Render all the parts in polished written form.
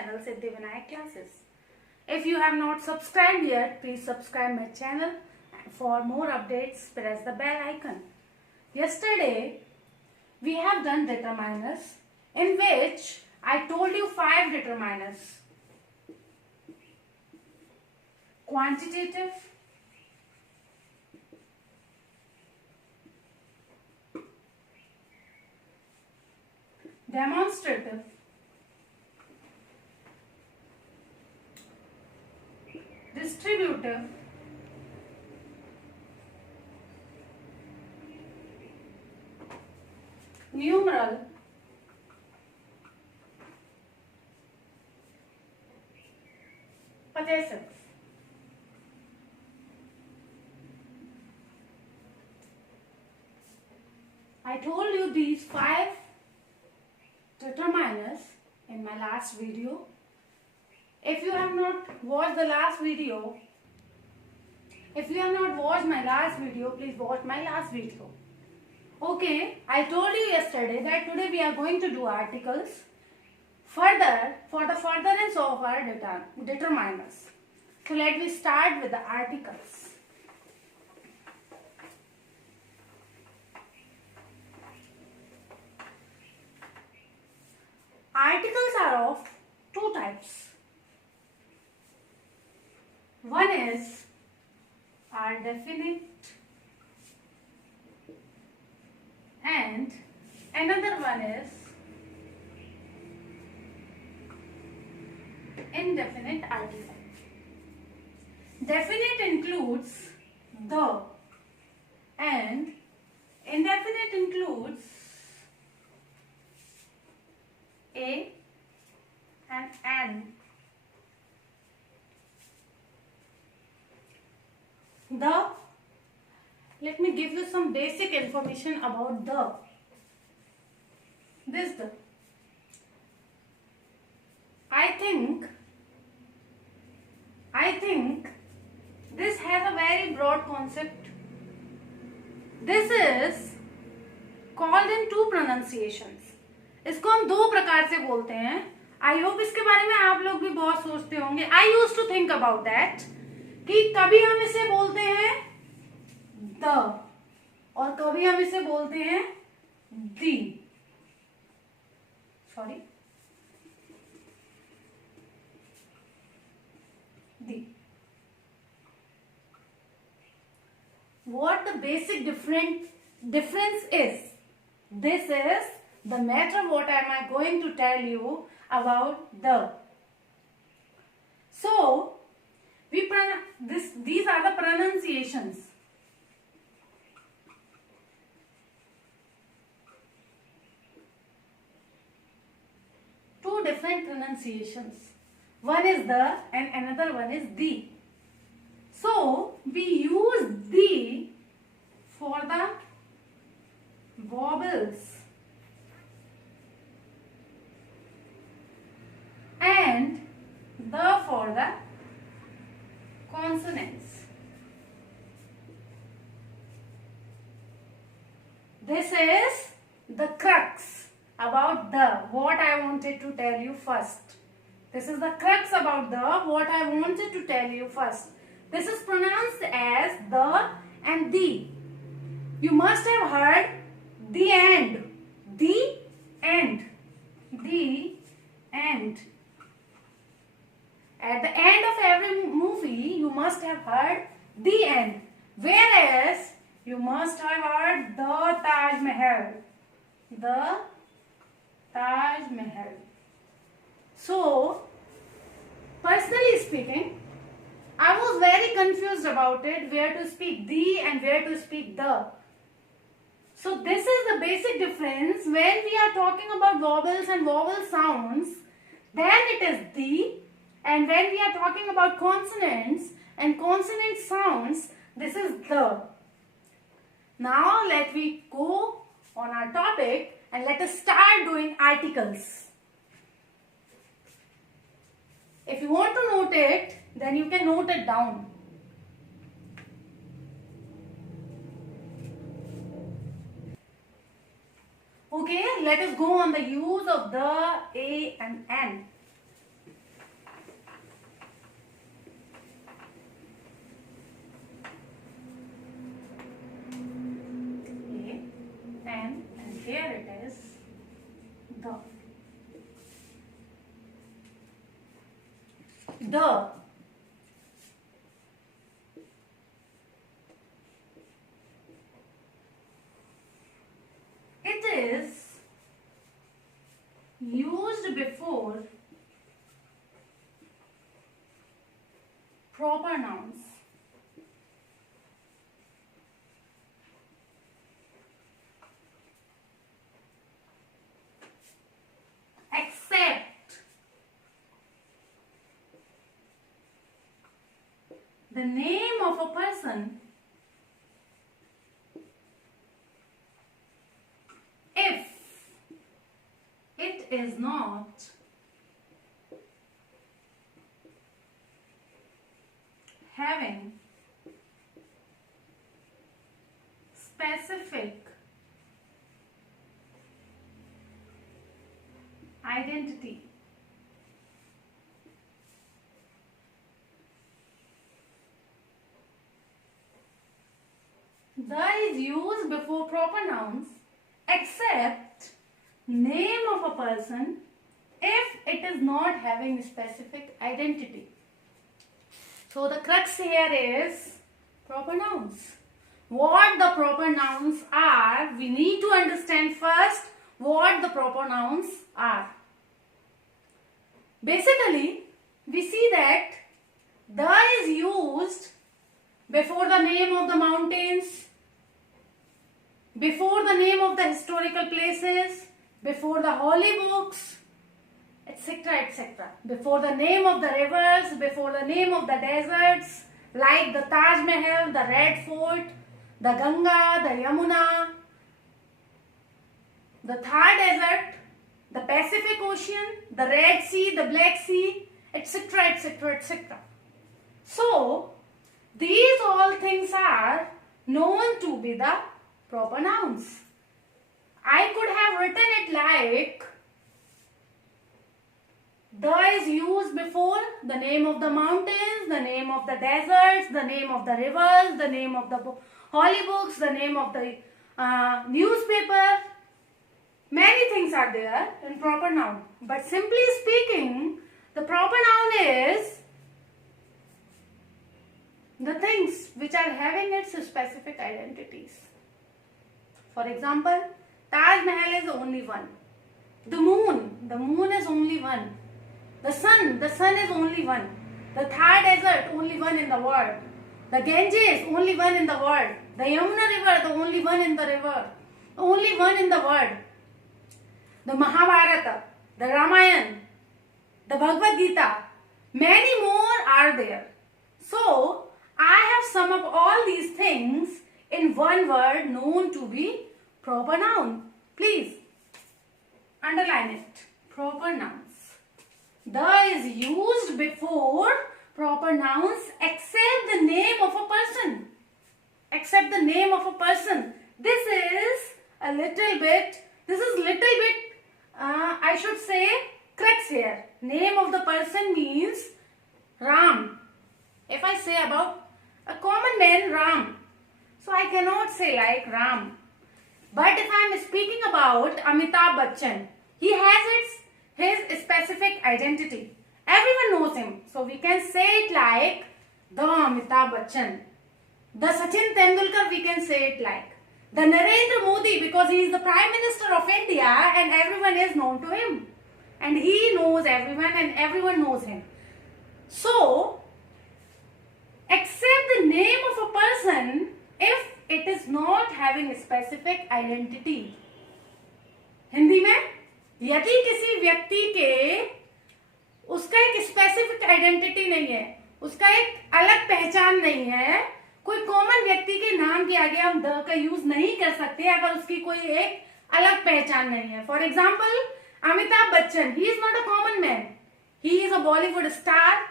channel Siddhivinayak Classes. If you have not subscribed yet, please subscribe my channel. For more updates, press the bell icon. Yesterday, we have done determiners, in which I told you 5 determiners. Quantitative, demonstrative, distributive, numeral, possessive. I told you these 5 determiners in my last video. If you have not watched the last video, if you have not watched my last video, please watch my last video. Okay, I told you yesterday that today we are going to do articles further for the furtherance of our determiners. So let me start with the articles. Articles are of 2 types. One is are definite and another one is indefinite article. Definite includes the and indefinite includes a and an. Let me give you some basic information about this. I think this has a very broad concept. This is called in 2 pronunciations. इसको हम 2 प्रकार से बोलते हैं. I hope इसके बारे में आप लोग भी बहुत सोचते होंगे. I used to think about that कि कभी हम इसे बोलते हैं द और कभी हम इसे बोलते हैं दी. सॉरी, दी. What the basic difference is? This is the matter what am I going to tell you about the. So these are the pronunciations. Two different pronunciations. One is the and another one is the. So we use the for the vowels and the for the consonants. This is the crux about the what I wanted to tell you first. This is the crux about the what I wanted to tell you first. This is pronounced as the and the. You must have heard the end. The end. The end. At the end of every movie, you must have heard the end. Whereas, you must have heard the Taj Mahal. The Taj Mahal. So, personally speaking, I was very confused about it, where to speak the and where to speak the. So, this is the basic difference. When we are talking about vowels and vowel sounds, then it is the. And when we are talking about consonants and consonant sounds, this is the. Now let me go on our topic and let us start doing articles. If you want to note it, then you can note it down. Okay, let us go on the use of the, a and an. The. It is used before proper nouns. Except the name of a person if it is not having specific identity. The is used before proper nouns except name of a person if it is not having specific identity. So the crux here is proper nouns. What the proper nouns are, we need to understand first what the proper nouns are. Basically, we see that the is used before the name of the mountains, before the name of the historical places, before the holy books, etc., etc. Before the name of the rivers, before the name of the deserts, like the Taj Mahal, the Red Fort, the Ganga, the Yamuna, the Thar Desert, the Pacific Ocean, the Red Sea, the Black Sea, etc., etc., etc. So, these all things are known to be the proper nouns. I could have written it like the is used before the name of the mountains, the name of the deserts, the name of the rivers, the name of the holy books, the name of the newspaper. Many things are there in proper noun. But simply speaking, the proper noun is the things which are having its specific identities. For example, Taj Mahal is only one. The moon is only one. The sun is only one. The Thar Desert, only one in the world. The Ganges, only one in the world. The Yamuna River, the only one in the river. Only one in the world. The Mahabharata, the Ramayana, the Bhagavad Gita. Many more are there. So, I have summed up all these things in one word known to be proper noun. Please underline it. Proper nouns. The is used before proper nouns except the name of a person. Except the name of a person. This is little bit, I should say, crux here. Name of the person means Ram. If I say about a common man, Ram, so I cannot say like Ram. But if I am speaking about Amitabh Bachchan, he has his specific identity. Everyone knows him. So we can say it like the Amitabh Bachchan. The Sachin Tendulkar, we can say it like the Narendra Modi, because he is the Prime Minister of India and everyone is known to him. And he knows everyone and everyone knows him. So, except the name of a person if it is not having a specific identity. Hindi में यदि किसी व्यक्ति के उसका एक specific identity नहीं है, उसका एक अलग पहचान नहीं है, कोई कॉमन व्यक्ति के नाम के आगे हम द का यूज नहीं कर सकते अगर उसकी कोई एक अलग पहचान नहीं है. For example, Amitabh Bachchan, he is not a common man, he is a Bollywood star,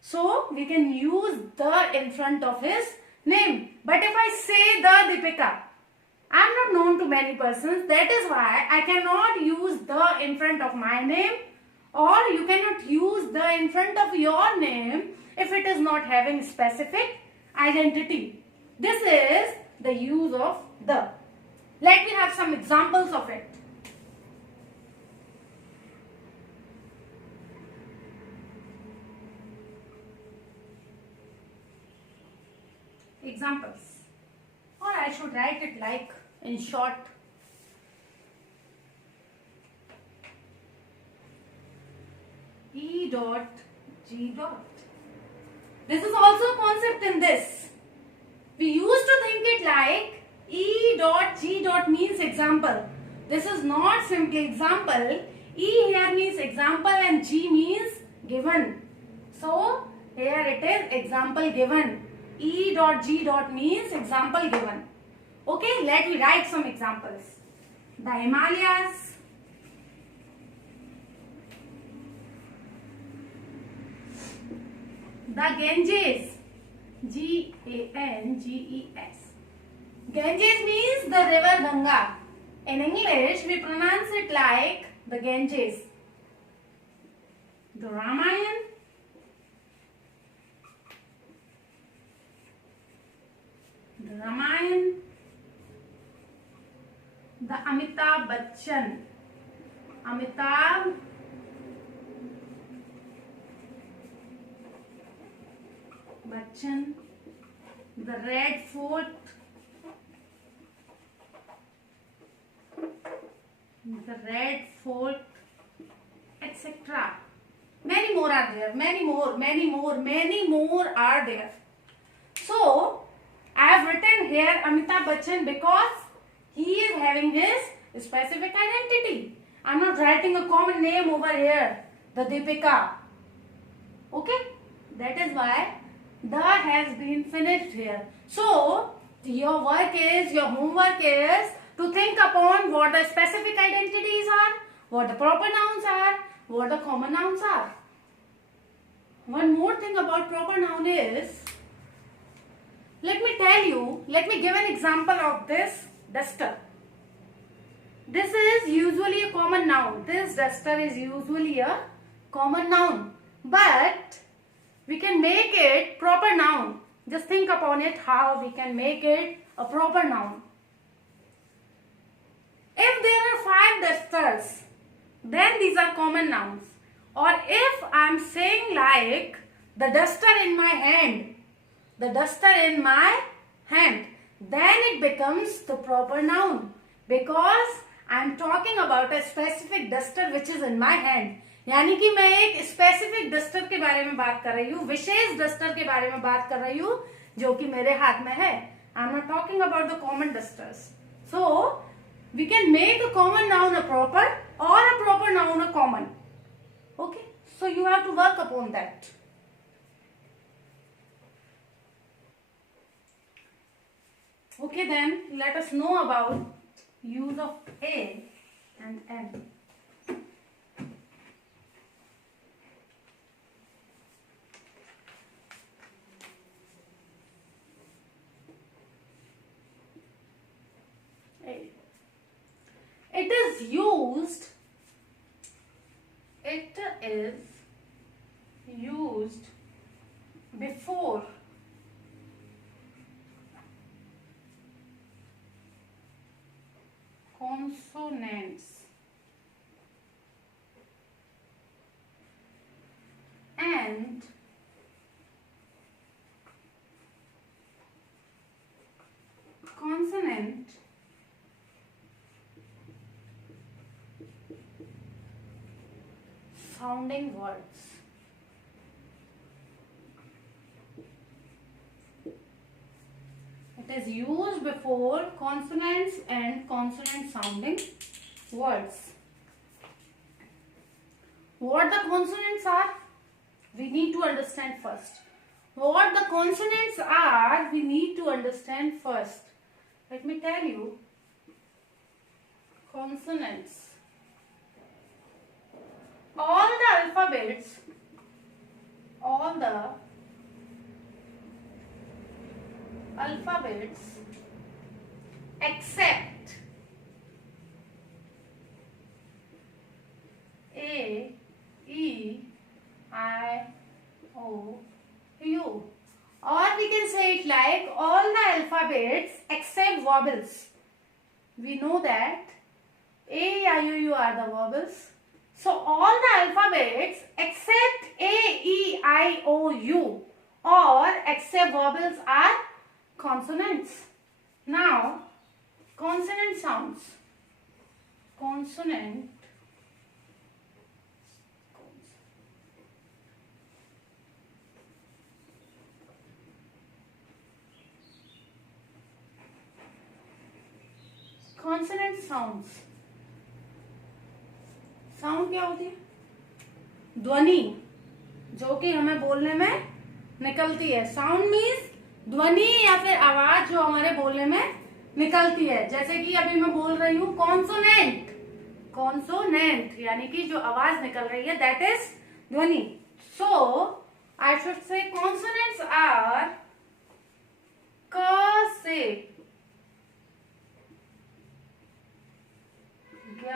so we can use the in front of his name. But if I say the Deepika, I am not known to many persons. That is why I cannot use the in front of my name, or you cannot use the in front of your name if it is not having specific identity. This is the use of the. Let me have some examples of it. examples, or I should write it like in short. E dot G dot. This is also a concept in this. We used to think it like E dot G dot means example. This is not simply example. E here means example and G means given. So here it is example given. E dot G dot means example given. Okay, let me write some examples. The Himalayas, the Ganges, Ganges. Ganges means the river Ganga. In English, we pronounce it like the Ganges. The Ramayana, the Amitabh Bachchan, the Red Fort, etc. Many more are there. Many more are there. So I have written here Amitabh Bachchan because he is having his specific identity. I am not writing a common name over here, the Deepika. Okay, that is why the has been finished here. So your homework is to think upon what the specific identities are, what the proper nouns are, what the common nouns are. One more thing about proper noun is, let me give an example of this duster. This is usually a common noun. This duster is usually a common noun. But we can make it proper noun. Just think upon it how we can make it a proper noun. If there are 5 dusters, then these are common nouns. Or if I am saying like the duster in my hand, then it becomes the proper noun because I am talking about a specific duster which is in my hand. यानी कि मैं एक specific duster के बारे में बात कर रही हूँ, विशेष डस्टर के बारे में बात कर रही हूँ जो कि मेरे हाथ में है. I am not talking about the common dusters. So we can make a common noun a proper और a proper noun a common. Okay, so you have to work upon that. Okay, then let us know about use of a and an. It is used before consonants and consonant sounding words. It is used before consonants and consonant sounding words. What the consonants are, we need to understand first. What the consonants are, we need to understand first. Let me tell you. Consonants. All the alphabets except A, E, I, O, U. Or we can say it like all the alphabets except vowels. We know that A, E, I, O, U are the vowels. So all the alphabets except A, E, I, O, U or except vowels are consonants. Now, consonant sounds. Consonant consonant sounds. Sound क्या होती है? ध्वनि जो कि हमें बोलने में निकलती है. साउंड मीन्स ध्वनि या फिर आवाज जो हमारे बोलने में निकलती है. जैसे कि अभी मैं बोल रही हूं कॉन्सोनेंट. कॉन्सोनेंट यानी कि जो आवाज निकल रही है दैट इज ध्वनि. So I should say consonants are क से ज्ञ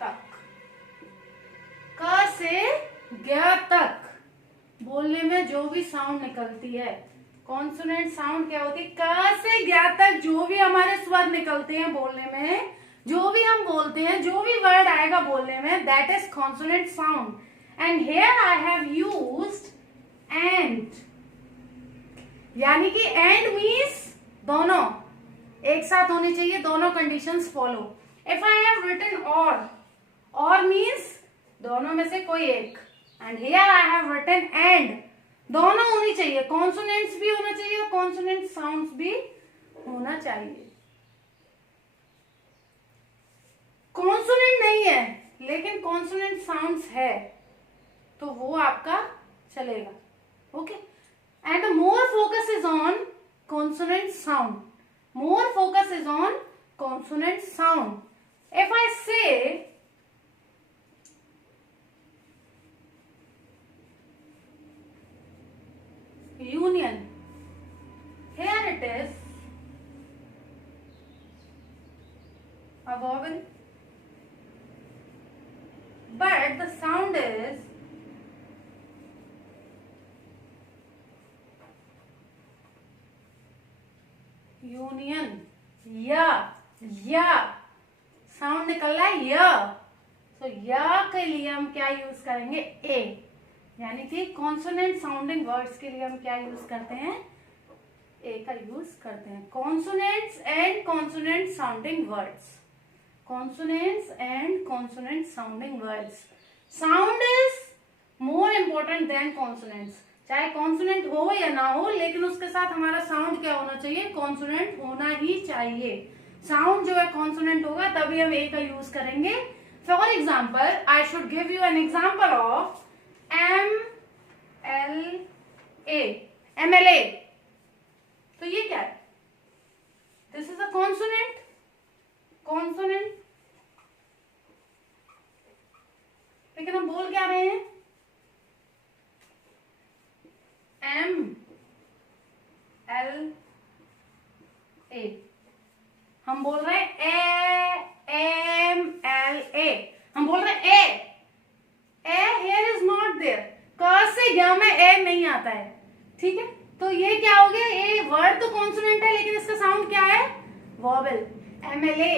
तक. क से ज्ञ तक बोलने में जो भी साउंड निकलती है. कॉन्सोनेंट साउंड क्या होती है? क से ज्ञ तक जो भी हमारे स्वर निकलते हैं बोलने में, जो भी हम बोलते हैं, जो भी वर्ड आएगा बोलने में, that is consonant sound. And here I have used and. यानी कि एंड मीन्स दोनों एक साथ होने चाहिए, दोनों conditions follow. If I have written or means दोनों में से कोई एक. And here I have written and. दोनों होनी चाहिए. कॉन्सोनेंट्स भी होना चाहिए और कॉन्सोनेंट साउंड्स भी होना चाहिए. कॉन्सोनेंट नहीं है लेकिन कॉन्सोनेंट साउंड्स है तो वो आपका चलेगा. Okay. And the more focus is on consonant sound. More focus is on consonant sound. If I से union, here it is a vowel, but the sound is union. या साउंड निकल रहा है य. तो या के लिए हम क्या यूज करेंगे? ए. यानी कि कॉन्सोनेंट साउंडिंग वर्ड्स के लिए हम क्या यूज करते हैं? ए का यूज करते हैं. Consonants and consonant sounding words. Consonants and consonant sounding words. Sound is more important than consonants. चाहे कॉन्सोनेंट हो या ना हो लेकिन उसके साथ हमारा साउंड क्या होना चाहिए? कॉन्सोनेंट होना ही चाहिए. साउंड जो है कॉन्सोनेंट होगा तभी हम ए का यूज करेंगे. For example I should give you an example of MLA. MLA. तो ये क्या है? This is a consonant. Consonant. लेकिन हम बोल क्या रहे हैं? MLA. हम बोल रहे हैं MLA. हम बोल रहे हैं ए. here is not there. क से ज्ञ में ए नहीं आता है. ठीक है. तो ये क्या हो गया? ए वर्ड तो कॉन्सोनेंट है लेकिन इसका साउंड क्या है? Vowel. MLA.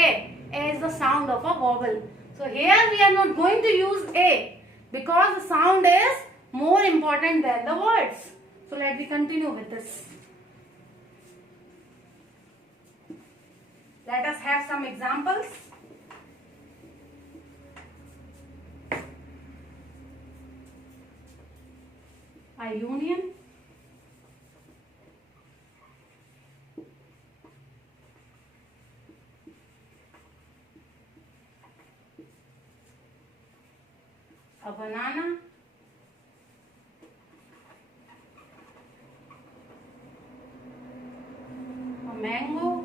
A is the sound of a vowel. So here we are not going to use A because the sound is more important than the words. So let me continue with this. Let us have some examples. A union. A banana. A mango.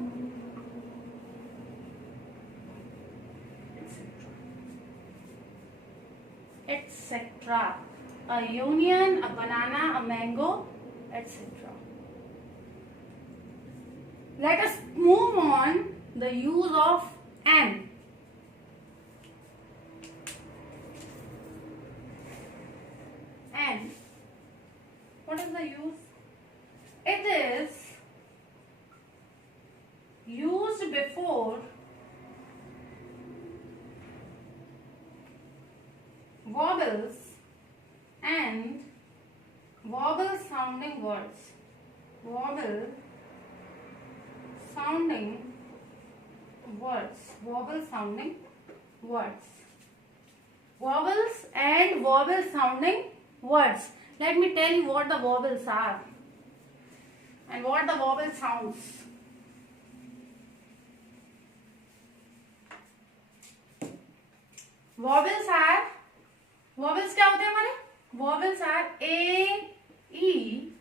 Etc. A union, a banana, a mango, etc. Let us move on the use of an. And what is the use? It is used before vowels and vowel sounding words. Vowel sounding words. Vowel sounding words. Vowels and vowel sounding words. Let me tell you what the vowels are and what the vowel sounds. Vowels क्या होते हैं हमारे? Vowels are A, E,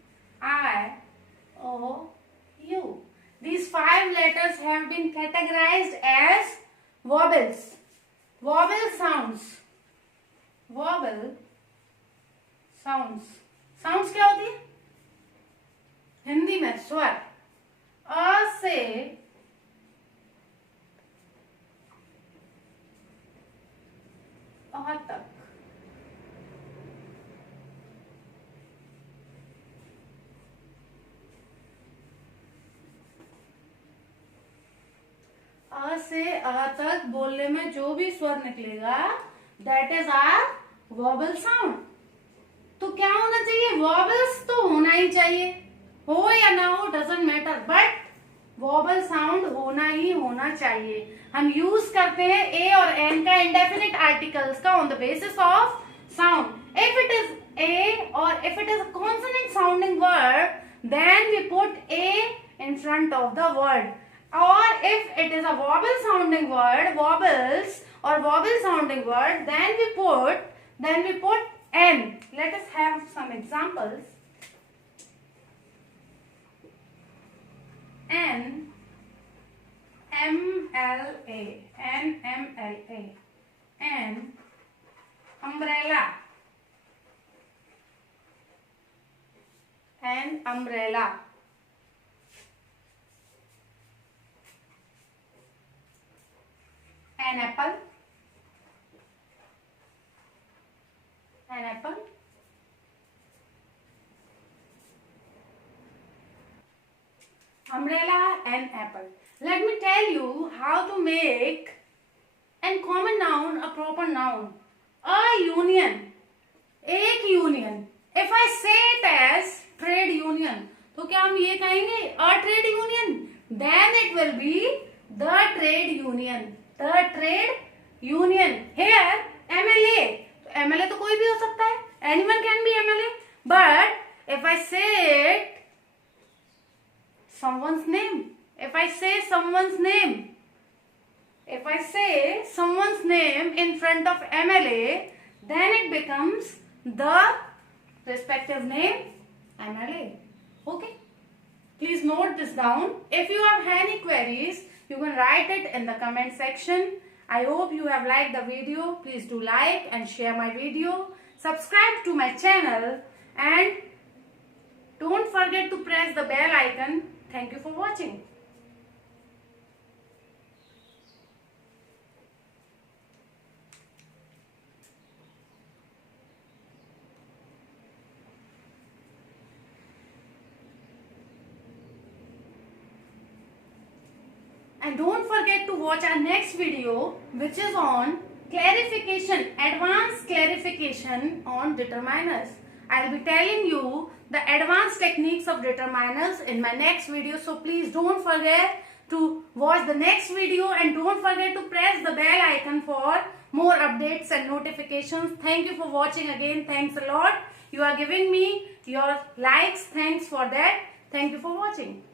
I, O, U. These 5 letters have been categorized as vowels. Vowel sounds. Vowel sounds. Sounds क्या होती है? हिंदी में स्वर. अ से अ तक. अ से अ तक बोलने में जो भी स्वर निकलेगा that is our vowel sound. तो क्या होना चाहिए? वॉबल्स तो होना ही चाहिए, हो या ना हो doesn't matter, but vowel sound होना ही होना चाहिए. हम यूज करते हैं ए और एन का इंडेफिनिट आर्टिकल्स का on the basis of sound. If it is a और if it is a consonant sounding word then we put a in front of the word. Or if it is a vowel sounding word, vowels or vowel sounding word, then we put n. Let us have some examples. N, M, L, A, N, M, L, A, N, umbrella, N, umbrella. An apple, an apple. Umbrella and apple. Let me tell you how to make an common noun a proper noun. A union, एक union. If I say it as trade union, तो क्या हम ये कहेंगे a trade union? Then it will be the trade union. The trade union. Here MLA. तो MLA तो कोई भी हो सकता है. Anyone can be MLA. But if I say it someone's name, if I say someone's name in front of MLA, then it becomes the respective name MLA. Okay? Please note this down. If you have any queries, you can write it in the comment section. I hope you have liked the video. Please do like and share my video. Subscribe to my channel and don't forget to press the bell icon. Thank you for watching. And don't forget to watch our next video, which is on clarification, advanced clarification on determiners. I'll be telling you the advanced techniques of determiners in my next video. So please don't forget to watch the next video and don't forget to press the bell icon for more updates and notifications. Thank you for watching again. Thanks a lot. You are giving me your likes. Thanks for that. Thank you for watching.